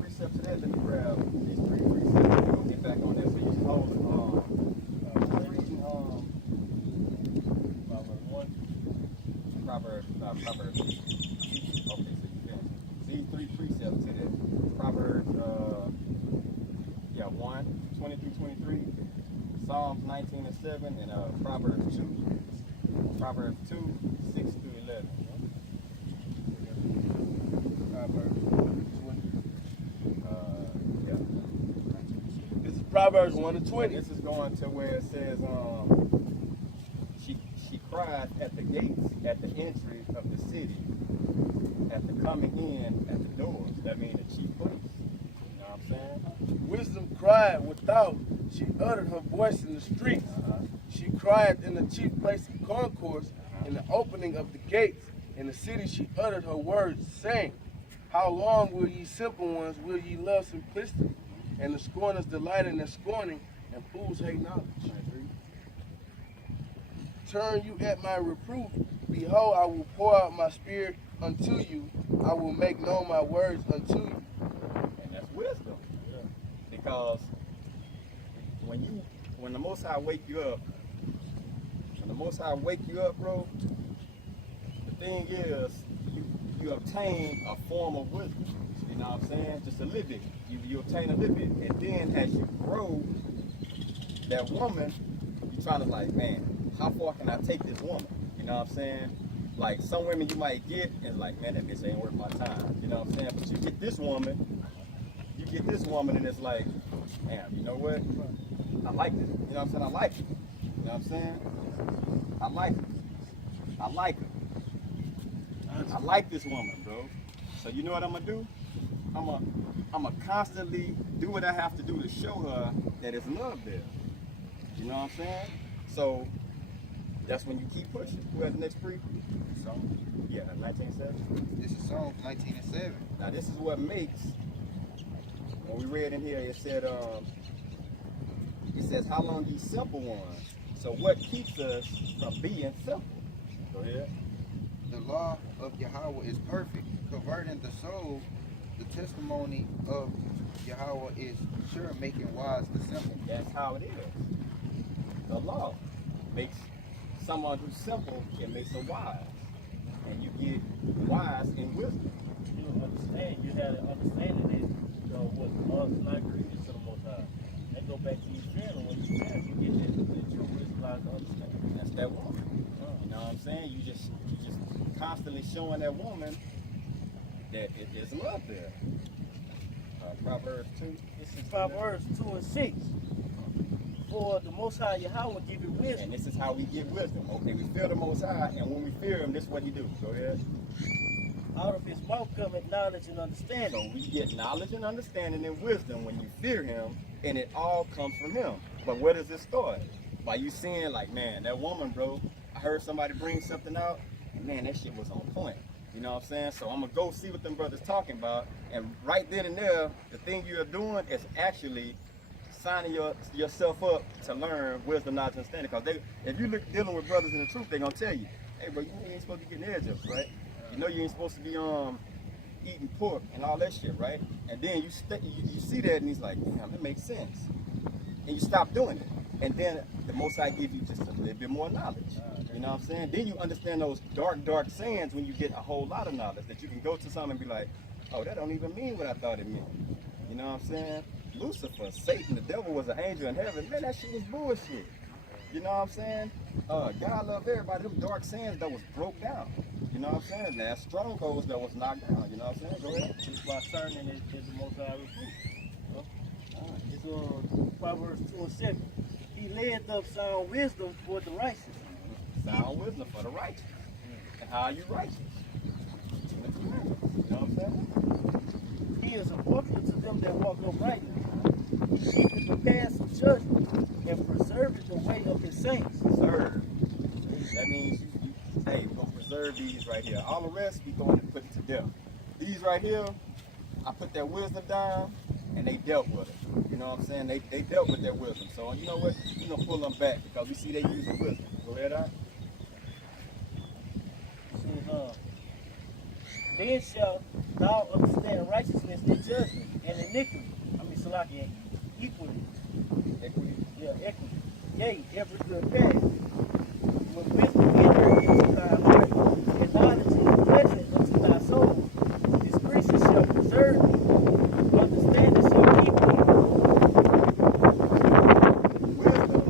precept to that, let me grab these three precepts and we'll get back on that. So you just hold it. Just reading Proverbs. Okay, so you finished. These three precepts to that. Proverbs, 20 through 23. Psalms 19 and 7, and Proverbs 2. Proverbs 2, 6 through 11. Proverbs 20. Yeah. This is Proverbs 1 and 20. This is going to where it says, she cried at the gates, at the entry of the city, at the coming in, at the doors. That means the chief place. You know what I'm saying? Wisdom cried without. She uttered her voice in the streets. She cried in the chief place of concourse, in the opening of the gates. In the city she uttered her words, saying, how long will ye simple ones, will ye love simplicity? And the scorners delight in their scorning, and fools hate knowledge. Turn you at my reproof. Behold, I will pour out my spirit unto you. I will make known my words unto you. And that's wisdom. Because when the Most High wake you up, bro, the thing is, you obtain a form of wisdom. You know what I'm saying? Just a little bit. You obtain a little bit. And then as you grow, that woman, you're trying to like, man, how far can I take this woman? You know what I'm saying? Like some women you might get and like, man, that bitch ain't worth my time. You know what I'm saying? But you get this woman and it's like, damn, you know what? I like this. You know what I'm saying? I like it. You know what I'm saying? I like it. I like her. I like this woman, bro. So you know what I'm gonna do? I'm gonna constantly do what I have to do to show her that it's love there. You know what I'm saying? So that's when you keep pushing. Who has the next pre? Psalms. Yeah, 19:7. This is Psalms 19 and 7. Now this is what makes. When we read in here, it says, "How long ye simple ones?" So what keeps us from being simple? Go ahead. The law of Yahweh is perfect, converting the soul. The testimony of Yahweh is sure, making wise the simple. That's how it is. The law makes someone who's simple, it makes them wise. And you get wise in wisdom. You don't understand. You had an understanding that, you know, what laws is not grievous to the Most High. That go back to your journal. When you fast, you get that true wisdom lies to understand. That's that woman. You know what I'm saying? You just constantly showing that woman that there's love there. Proverbs 2. This is Proverbs 2 and 6. For the Most High Yahweh give you wisdom. And this is how we get wisdom. Okay, we fear the Most High, and when we fear Him, this is what He do. Go ahead. Out of His mouth cometh knowledge and understanding. So we get knowledge and understanding and wisdom when you fear Him, and it all comes from Him. But where does it start? By you seeing, like, man, that woman, bro, I heard somebody bring something out, and man, that shit was on point. You know what I'm saying? So I'm going to go see what them brothers talking about, and right then and there, the thing you're doing is actually signing yourself up to learn wisdom, knowledge, and understanding. Because if you look dealing with brothers in the truth, they're going to tell you, hey, bro, you ain't supposed to be getting edge ups, right? You know you ain't supposed to be eating pork and all that shit, right? And then you see that, and he's like, damn, it makes sense. And you stop doing it. And then the Most High give you just a little bit more knowledge. You know what I'm saying? Then you understand those dark sayings when you get a whole lot of knowledge that you can go to something and be like, oh, that don't even mean what I thought it meant. You know what I'm saying? Lucifer, Satan, the devil was an angel in heaven. Man, that shit was bullshit. You know what I'm saying? God loved everybody. Them dark sayings that was broke down. You know what I'm saying? That strongholds that was knocked down. You know what I'm saying? Go ahead. That's why turning is the Most High reproof. It's Proverbs 2 and 7. He layeth up sound wisdom for the righteous. Sound wisdom for the righteous. And how are you righteous? You know what I'm saying? He is a buckler to them that walk uprightly. He keepeth the paths of judgment and preserveth the way of his saints. Preserve. That means hey, we're going to preserve these right here. All the rest, we're going to put it to death. These right here, I put that wisdom down, and they dealt with it. You know what I'm saying? They dealt with that wisdom. So, you know what? We're going to pull them back because we see they using wisdom. Go ahead, Art. Then shalt thou understand righteousness and judgment, iniquity. I mean, Salaki, equally. Equity. Yeah, equity. Yea, every good path. When wisdom entered into thy heart, and knowledge is present unto thy soul, discretion shall preserve thee, understanding shall keep Wisdom,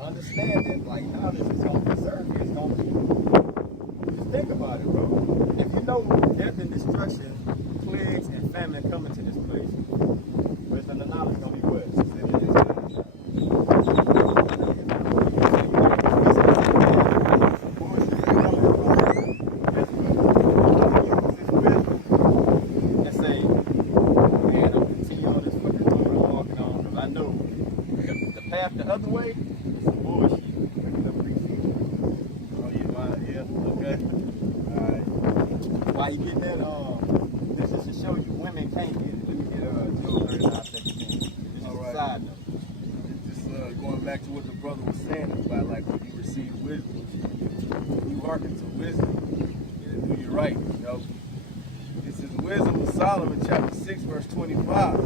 understanding, like knowledge is gonna preserve you. It's gonna keep you. Just think about it, bro. If you know death and destruction, plagues and famine coming to this place, wisdom and knowledge gonna be what? And say, man, I'm continue on this fucking road I'm walking on because I know the path the other way is some bullshit. Oh, yeah, okay. Alright. Why you getting that? This is to show you women can't get it. Let me get Job 39:17. This is All a right. side note. Just going back to what the brother was saying about like when you receive wisdom, you hearken to wisdom, it'll do you right, you know. This is Wisdom of Solomon, chapter 6, verse 25.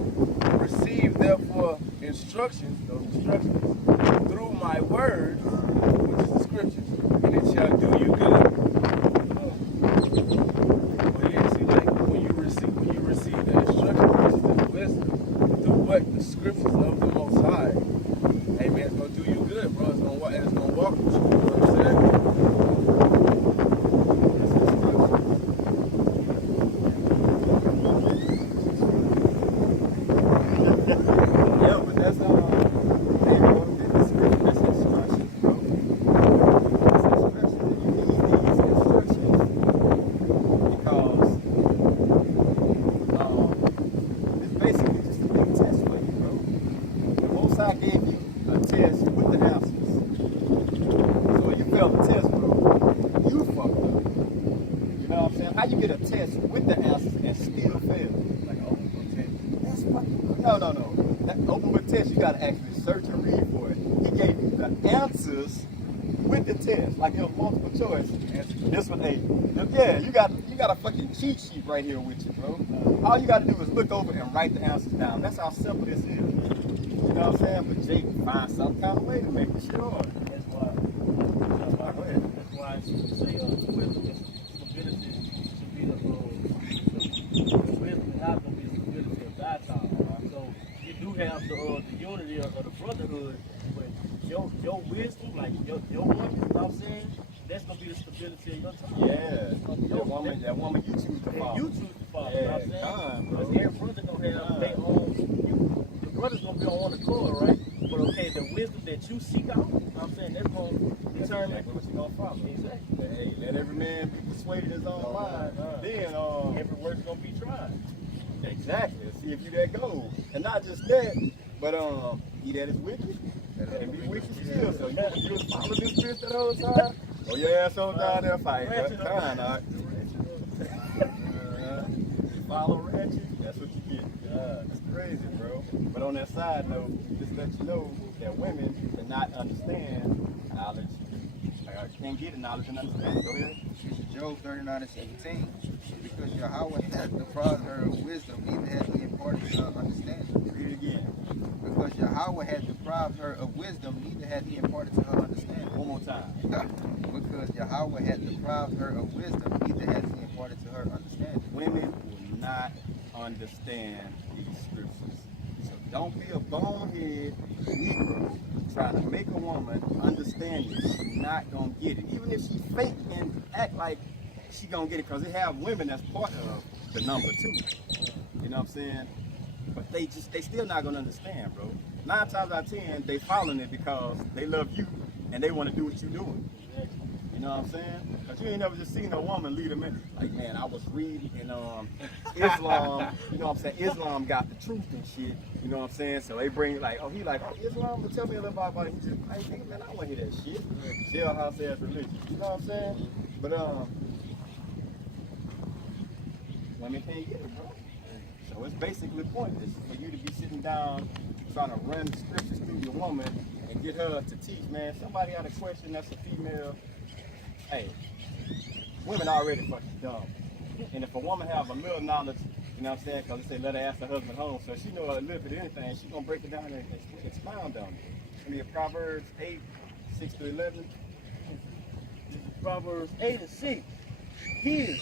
Receive therefore instructions, those instructions, through my words, which is the scriptures, and it shall do you good. Well, yeah, see, like when you receive the instructions, which is the wisdom, through what? The scriptures of the Most High. Hey man, it's gonna do you good, bro. It's gonna walk with you. You know what I'm saying? Yeah, but that's that's instructions, bro. That's instructions, and you need these instructions because it's basically just a big test for you, bro. The Most High gave you a test with the answers. So when you failed the test, bro, you fucked up. You know what I'm saying? How you get a test with the answers and still fail? Like, oh, okay. That's fucking no. That open book test, you gotta actually search and read for it. He gave you the answers with the test, like your multiple choice. This one, hey, yeah, you got a fucking cheat sheet right here with you, bro. All you gotta do is look over and write the answers down. That's how simple this is. You know what I'm saying? But Jake find some kind of way to make this shit hard. That's why. Go ahead. That's why I say wisdom and stability should be the wisdom is not going to be the stability of thy time. So you do have the unity of the brotherhood, but your wisdom, like your woman, you know what I'm saying? That's going to be the stability of your time. Yeah, that woman you choose to And follow. you choose to follow, Yeah, you know what I'm saying? time, bro. Because every brother going to have their own, the brother's going to be on one accord, right? But okay, the wisdom that you seek out, you know what I'm saying, that's going to That's determine exactly what you gonna follow. exactly. Hey, let every man be persuaded his own mind. Then Every word's going to be tried. exactly. See if you that gold. And not just that, but he that is wicked, and be wicked still. So you just follow this bitch that whole time. Oh your ass on down there fighting. Fine, all right. Follow ratchet, that's what you get. It's crazy, bro. But on that side note, just let you know that women cannot understand knowledge. Can't get the knowledge and understanding. Go ahead. Job 39:17. Because Yahweh hath deprived her of wisdom, neither hath he imparted to her understanding. Read it again. Because Yahweh hath deprived her of wisdom, neither hath he imparted to her understanding. One more time. Because Yahweh hath deprived her of wisdom, neither hath he imparted to her understanding. Women will not understand these scriptures. So don't be a bonehead Negro trying to make a woman understand it. She's not gonna get it. Even if she fake and act like she gonna get it, because they have women that's part of the number too. You know what I'm saying? But they still not gonna understand, bro. 9 times out of 10, they following it because they love you and they want to do what you're doing. You know what I'm saying? Cause you ain't never just seen a woman lead a man. Like, man, I was reading in Islam, you know what I'm saying? Islam got the truth and shit. You know what I'm saying? So they bring like, oh, he like, oh, Islam, but tell me a little about it. He just, I ain't thinking, man, I don't want to hear that shit. Jailhouse ass religion. You know what I'm saying? But women can't get it, bro. So it's basically pointless for you to be sitting down trying to run the scriptures through your woman and get her to teach, man. Somebody had a question that's a female. Hey, women already fucking dumb. And if a woman have a little knowledge You know what I'm saying? Because they say let her ask her husband home. So she know a little bit of anything. She's going to break it down and expound on it. I mean, Proverbs 8, 6 to 11. Proverbs 8 and 6. Hear,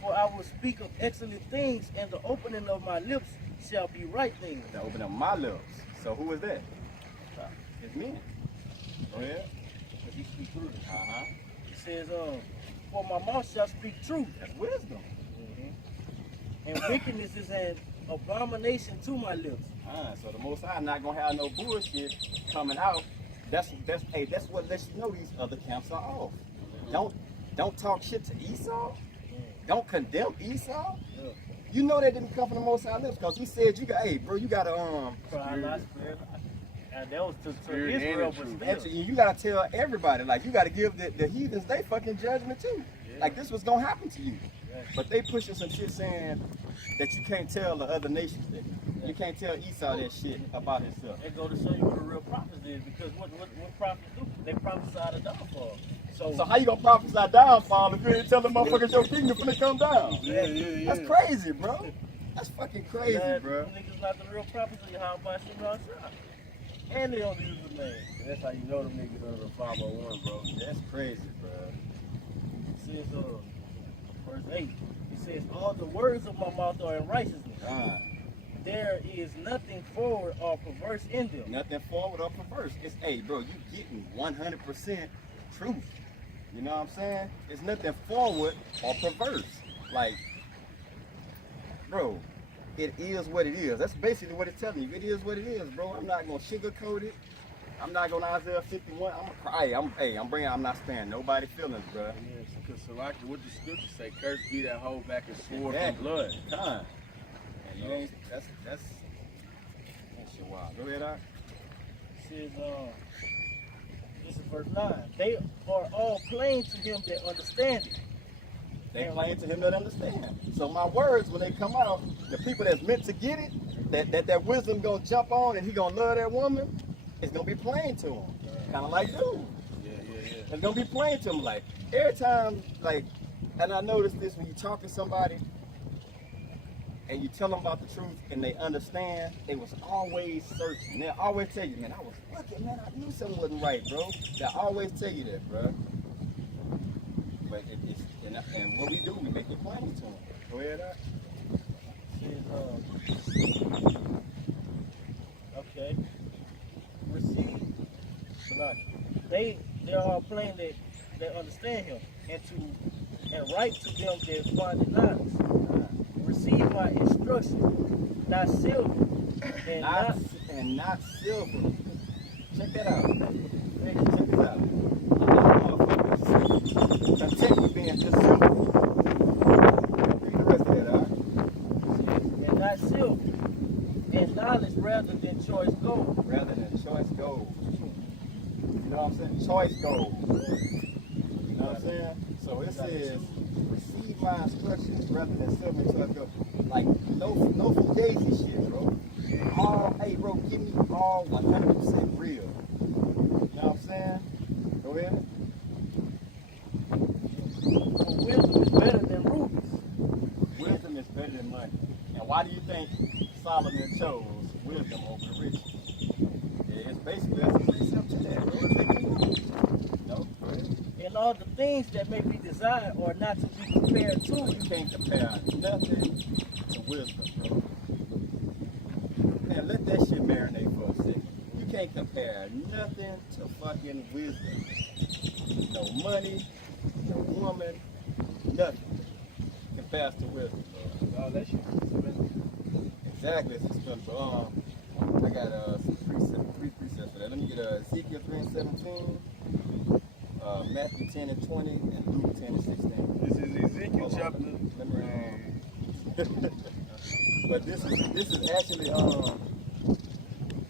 for I will speak of excellent things, and the opening of my lips shall be right things. Now open up my lips. So who is that? It's me. Go ahead. If you speak truth. Uh-huh. It says, for my mouth shall speak truth. That's wisdom. And wickedness is an abomination to my lips. So the Most High not gonna have no bullshit coming out. That's what lets you know these other camps are off. Don't talk shit to Esau. Don't condemn Esau. Yeah. You know that didn't come from the Most High lips because he said hey bro, you gotta Cry not spirit. And that was to Spirit and Israel, the but truth. actually, you gotta tell everybody, like you gotta give the heathens they fucking judgment too. Yeah. Like this was gonna happen to you. Yeah. But they pushing some shit saying that you can't tell the other nations that. You can't tell Esau that shit about himself. They go to show you what the real prophets is, because what prophets do? They prophesy the downfall. So how you gonna prophesy downfall if you ain't telling motherfuckers your kingdom finna come down? Yeah. That's crazy, bro. That's fucking crazy, bro. Niggas not the real prophets of Yahweh Shem Shah. And they don't use the name. That's how you know them niggas under the 501, bro. That's crazy, bro. It says, verse 8, it says, all the words of my mouth are in righteousness. There is nothing forward or perverse in them. Nothing forward or perverse. It's, hey, bro, you getting 100% truth. You know what I'm saying? It's nothing forward or perverse. Like, bro, it is what it is. That's basically what it's telling you. It is what it is, bro. I'm not gonna sugarcoat it. I'm not gonna Isaiah 51. I'm gonna cry. I'm not sparing nobody feelings, bro. Yeah, because Salaki, what the scripture say? Curse be that hoe back and sword Exactly. from blood. Time. And you ain't, that's shit wild. Go ahead, Doc. It says, this is verse 9. They are all plain to him that understand it. They plain to him that understand. So my words, when they come out, the people that's meant to get it, that wisdom gonna jump on and he gonna love that woman, it's gonna be plain to him. Kind of like dude. Yeah. It's gonna be plain to him. Like every time, like, and I noticed this when you talk to somebody and you tell them about the truth and they understand, they was always searching. They'll always tell you, man, I was looking, man, I knew something wasn't right, bro. They'll always tell you that, bro. But and what we do, we make it plain to them. Go ahead, Doc. Says, okay. Receive. They are plain that they understand him, and write to them that find it knowledge. Receive my instruction, not silver, and not silver. Check that out. Hey, check this out. Motherfuckers content with being just silver. Read the rest of that, alright? and not silver, and knowledge rather than choice gold. Rather than choice gold. You know what I'm saying? Choice gold. You know what I'm saying? So it says, receive my instructions rather than silver and choice gold. Like, no fugazi shit, bro. Hey, bro, give me all 100% real. You know what I'm saying? Go ahead. Wisdom is better than rubies. Wisdom is better than money. And why do you think Solomon chose wisdom over riches? It's basically that's a precept to that, bro. It's like, no, go ahead. And all the things that may be desired or not to be compared to. You can't compare nothing to wisdom, bro. Man, let that shit marinate for a second. You can't compare nothing to fucking wisdom. No money, no woman, nothing compares to wisdom, bro. Oh, that shit is expensive. Exactly, it's expensive. I got three precepts for that. Let me get Ezekiel 3:17, Matthew 10:20, and Luke 10:16. This is Ezekiel Hold on, chapter. let me read. But this is actually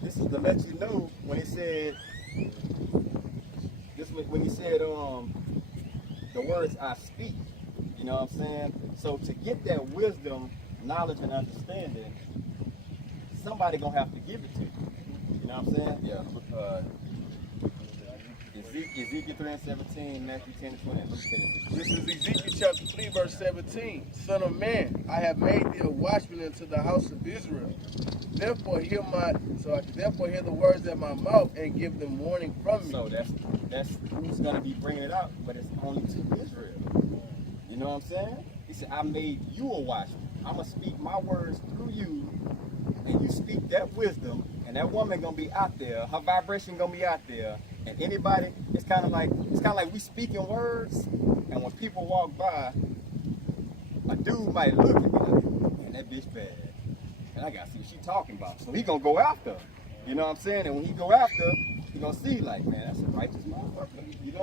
this is to let you know when he said when he said the words I speak. You know what I'm saying? So to get that wisdom, knowledge, and understanding, somebody gonna have to give it to you. You know what I'm saying? Yeah. Ezekiel 3:17, Matthew 10:20. This is Ezekiel chapter 3, verse 17. Son of man, I have made thee a watchman unto the house of Israel. Therefore hear the words of my mouth and give them warning from me. So that's who's gonna be bringing it up, but it's only to Israel. You know what I'm saying? He said, I made you a watchman. I'm gonna speak my words through you, and you speak that wisdom, and that woman gonna be out there, her vibration gonna be out there, and anybody, it's kinda like we speaking words, and when people walk by, a dude might look and be like, man, that bitch bad. And I gotta see what she talking about. So he gonna go after her. You know what I'm saying? And when he go after her, he gonna see like, man, that's a righteous motherfucker. You know